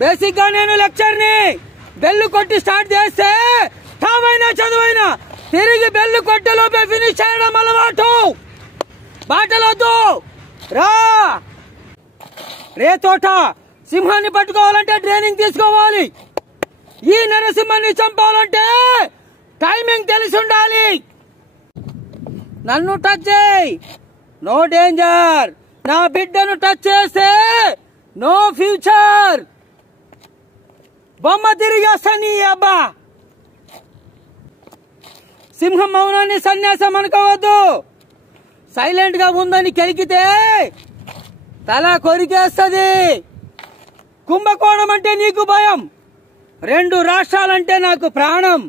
Basic గా నేను lecture ని బెల్లు కొట్టి స్టార్ట్ చేస్తే తామైనా చదువైనా తిరిగి బెల్లు కొట్టేలోపే ఫినిష్ చేయడం అలవాటు. బాటలొద్దు రా. రే తోట సింహాన్ని పట్టుకోవాలంటే ట్రైనింగ్ తీసుకోవాలి. ఈ నరసింహాన్ని చంపాలంటే టైమింగ్ తెలిసి ఉండాలి. నన్ను టచ్ చేయి, నో డేంజర్. నా బిడ్డను టచ్ చేస్తే నో ఫ్యూచర్. బొమ్మ తిరిగి వస్తాను అబ్బా. సింహం మౌనాన్ని సన్యాసం అనుకోవద్దు. సైలెంట్ గా ఉందని కెలికితే తల కొరికేస్తుంది. కుంభకోణం అంటే నీకు భయం, 2 రాష్ట్రాలంటే నాకు ప్రాణం.